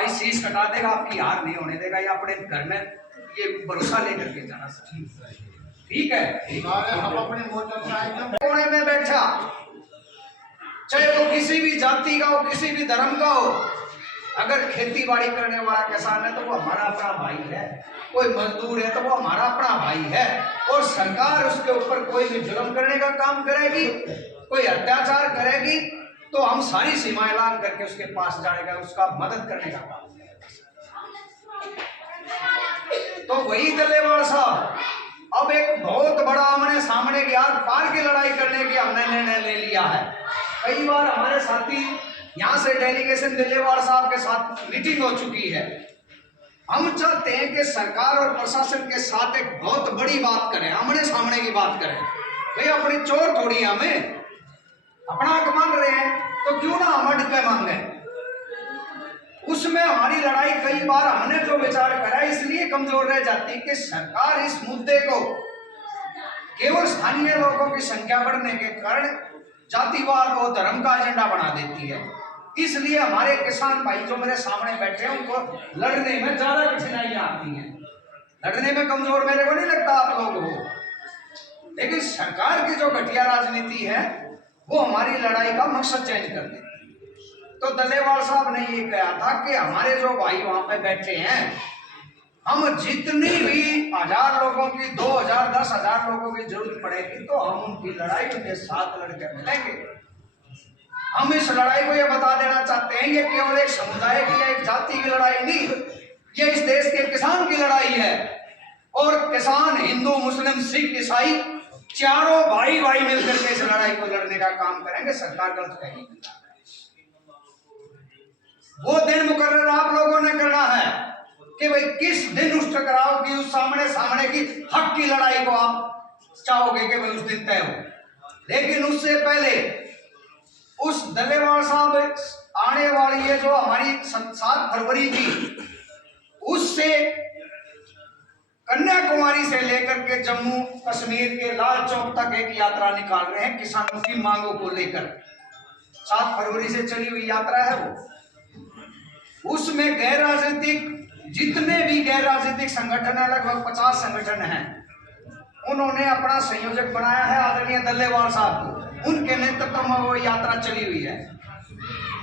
भाई शीश कटा देगा, आपकी हार नहीं होने देगा, या अपने घर में ये भरोसा लेकर के जाना सर। ठीक है, हम अपने मोटरसाइकिल कोने में बैठा, चाहे वो किसी भी जाति का हो, किसी भी धर्म का हो, अगर खेती बाड़ी करने वाला किसान है तो वो हमारा अपना भाई है, कोई मजदूर है तो वो हमारा अपना भाई है। और सरकार उसके ऊपर कोई भी जुल्म करने का काम करेगी, कोई अत्याचार करेगी, तो हम सारी सीमा ऐलान करके उसके पास जाने का, उसका मदद करने का काम करेगा। तो वही दल्लेवाल साहब अब एक बहुत बड़ा आमने सामने की आर पार की लड़ाई करने की हमने निर्णय ले लिया है। कई बार हमारे साथी यहाँ से डेलीगेशन दल्लेवाल साहब के साथ मीटिंग हो चुकी है। हम चाहते हैं कि सरकार और प्रशासन के साथ एक बहुत बड़ी बात करें, आमने सामने की बात करें। भाई अपनी चोर थोड़ी हमें अपना हक मांग रहे हैं, तो क्यों ना हम अटके मांगे। उसमें हमारी लड़ाई कई बार हमने जो विचार करा इसलिए कमजोर रह जाती है कि सरकार इस मुद्दे को केवल स्थानीय लोगों की संख्या बढ़ने के कारण जातिवाद और धर्म का एजेंडा बना देती है। इसलिए हमारे किसान भाई जो मेरे सामने बैठे हैं उनको लड़ने में ज्यादा कठिनाइयां आती हैं। लड़ने में कमजोर मेरे को नहीं लगता आप लोग हो, लेकिन सरकार की जो घटिया राजनीति है वो हमारी लड़ाई का मकसद चेंज कर देती है। तो दल्लेवाल साहब ने ये कहा था कि हमारे जो भाई वहां पे बैठे हैं, हम जितनी भी 1000 लोगों की, 2000, 10,000 लोगों की जरूरत पड़ेगी तो हम उनकी लड़ाई उनके साथ लड़के मिलेंगे। हम इस लड़ाई को ये बता देना चाहते हैं, ये केवल एक समुदाय की या एक जाति की लड़ाई नहीं, ये इस देश के किसान की लड़ाई है। और किसान हिंदू, मुस्लिम, सिख, ईसाई चारों भाई भाई मिलकर के इस लड़ाई को लड़ने का काम करेंगे। सरकार गलत कहेगी। वो दिन मुकर्रर आप लोगों ने करना है कि भाई किस दिन उस टकराव की, उस सामने सामने की हक की लड़ाई को आप चाहोगे कि भाई उस दिन तय हो। लेकिन उससे पहले उस दल्लेवाल साहब आने वाली है जो हमारी 7 फरवरी की, उससे कन्याकुमारी से लेकर के जम्मू कश्मीर के लाल चौक तक एक यात्रा निकाल रहे हैं किसानों की मांगों को लेकर। 7 फरवरी से चली हुई यात्रा है वो। उसमें गैर राजनीतिक, जितने भी गैर राजनीतिक संगठन है, लगभग 50 संगठन हैं, उन्होंने अपना संयोजक बनाया है आदरणीय दल्लेवाल साहब को। उनके नेतृत्व में वो यात्रा चली हुई है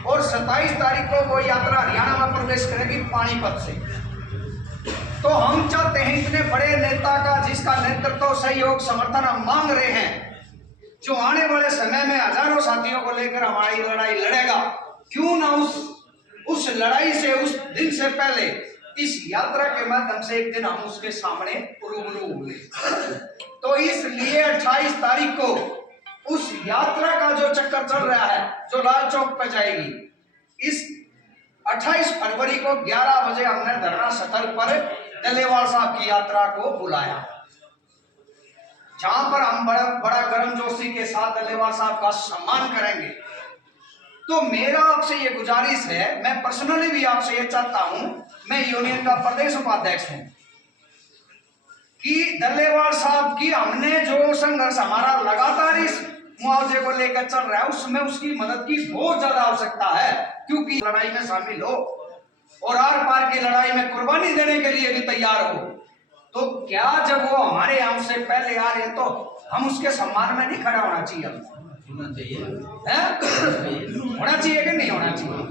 और 27 तारीख को वो यात्रा हरियाणा में प्रवेश करेगी पानीपत से। तो हम चाहते हैं इतने बड़े नेता का, जिसका नेतृत्व, सहयोग, समर्थन हम मांग रहे हैं, जो आने वाले समय में हजारों साथियों को लेकर हमारी लड़ाई लड़ेगा, क्यों ना उस लड़ाई से, उस दिन से पहले इस यात्रा के माध्यम से एक दिन हम उसके सामने रूबरू हुए। तो इसलिए 28 तारीख को उस यात्रा का जो चक्कर चल रहा है, जो लाल चौक पे जाएगी, इस 28 फरवरी को 11 बजे हमने धरना स्थल पर दल्लेवाल साहब की यात्रा को बुलाया, जहां पर हम बड़ा गर्मजोशी के साथ दल्लेवाल साहब का सम्मान करेंगे। तो मेरा आपसे ये गुजारिश है, मैं पर्सनली भी आपसे ये चाहता हूं, मैं यूनियन का प्रदेश उपाध्यक्ष हूं, कि दल्लेवाल साहब की हमने जो संघर्ष हमारा लगातार इस मुआवजे को लेकर चल रहा है, उसमें उसकी मदद की बहुत ज्यादा आवश्यकता है। क्योंकि लड़ाई में शामिल हो और आर पार की लड़ाई में कुर्बानी देने के लिए भी तैयार हो, तो क्या जब वो हमारे यहाँ से पहले आ रहे तो हम उसके सम्मान में नहीं खड़ा होना चाहिए? होना चाहिए कि नहीं होना चाहिए?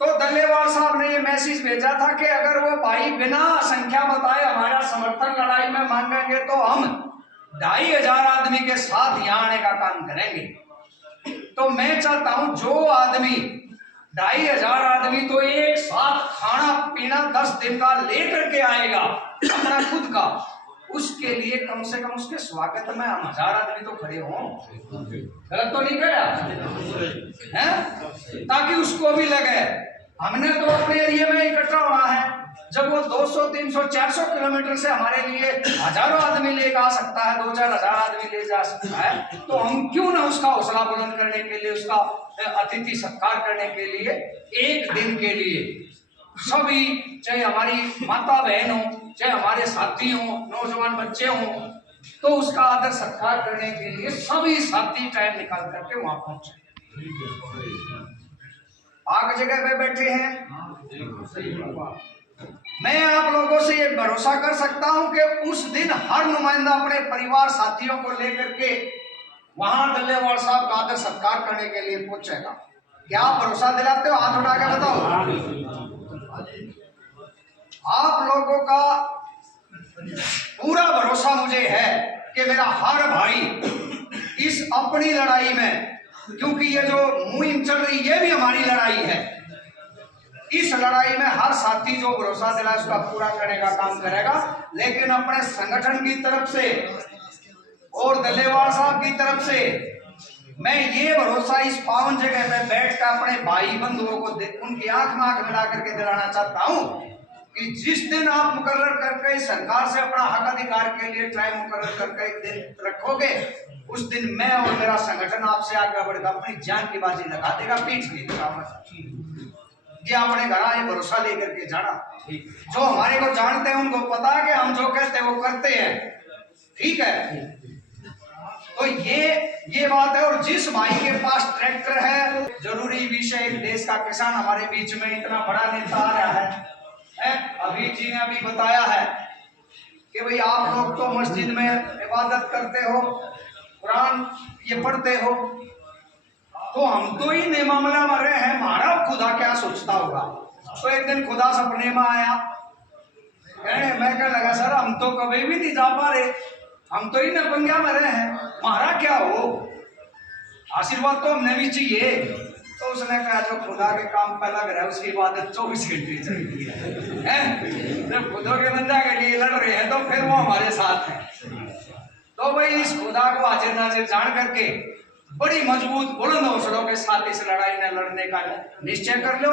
तो दल्लेवाल साहब ने ये मैसेज भेजा था कि अगर वो भाई बिना संख्या बताए हमारा समर्थन लड़ाई में मांगेंगे तो हम 2500 आदमी के साथ यहाँ आने का काम करेंगे। तो मैं चाहता हूं जो आदमी 2500 आदमी तो एक साथ खाना पीना 10 दिन का लेकर के आएगा अपना खुद का, उसके लिए कम से कम उसके स्वागत में हम 1000 आदमी तो खड़े हों। गलत तो नहीं करा है? ताकि उसको भी लगे हमने तो अपने एरिया में इकट्ठा होना है। जब वो 200, 300, 400 किलोमीटर से हमारे लिए हजारों आदमी लेकर आ सकता है, 2-4 हजार आदमी ले जा सकता है, तो हम क्यों ना उसका हौसला बुलंद करने के लिए, उसका अतिथि सत्कार करने के लिए, एक दिन के लिए सभी, चाहे हमारी माता बहन हो, चाहे हमारे साथी हो, नौजवान बच्चे हो, तो उसका आदर सत्कार करने के लिए सभी साथी टाइम निकाल करके वहां पहुंचे। आग जगह पे बैठे हैं, मैं आप लोगों से ये भरोसा कर सकता हूं कि उस दिन हर नुमाइंदा अपने परिवार साथियों को लेकर के वहां डल्लेवाल साहब का आदर सत्कार करने के लिए पहुंचेगा। क्या आप भरोसा दिलाते हो? हाथ उठा के बताओ। आप लोगों का पूरा भरोसा मुझे है कि मेरा हर भाई इस अपनी लड़ाई में, क्योंकि ये जो मुहिम चल रही ये भी हमारी लड़ाई है, इस लड़ाई में हर साथी जो भरोसा दिला उसका पूरा करने का काम करेगा। लेकिन अपने संगठन की तरफ से और डल्लेवाल साहब की तरफ से मैं ये भरोसा इस पावन जगह पे बैठ कर अपने भाई बंधुओं को उनकी आंख में आंख मिला करके दिलाना चाहता हूं कि जिस दिन आप मुकर्रर करके सरकार से अपना हक अधिकार के लिए टाइम मुकर्रर करके एक दिन रखोगे, उस दिन मैं और मेरा संगठन आपसे आगे बढ़ेगा, अपनी जान की बाजी लगा देगा, पीठ नहीं देगा। ये अपने घर आए भरोसा लेकर के जाना। जो हमारे को जानते हैं उनको पता है कि हम जो कहते हैं वो करते हैं, ठीक है। तो ये बात है। और जिस भाई के पास ट्रैक्टर है, जरूरी विषय, देश का किसान हमारे बीच में इतना बड़ा नेता आ रहा है। अभी जी ने अभी बताया है कि भाई आप लोग तो मस्जिद में इबादत करते हो, कुरान ये पढ़ते हो, तो हम तो ही मामला में रहे हैं, हमारा खुदा क्या सोचता होगा। तो एक दिन खुदा सपने में आया, मैं कहने लगा सर हम तो कभी भी नहीं जा पा रहे, हम तो ही नपंगा में रहे हैं, हमारा क्या हो, आशीर्वाद तो हमने भी चाहिए। तो उसने कहा जो खुदा के काम पे लग रहा है उसकी इबादत 24 घंटे चलती है। जब खुदा के बंदा के लिए लड़ रहे हैं तो फिर वो हमारे साथ है। तो भाई इस खुदा को हाजिर नाजिर जान करके बड़ी मजबूत बुलंद हौसलों के साथ इस लड़ाई में लड़ने का निश्चय कर लो।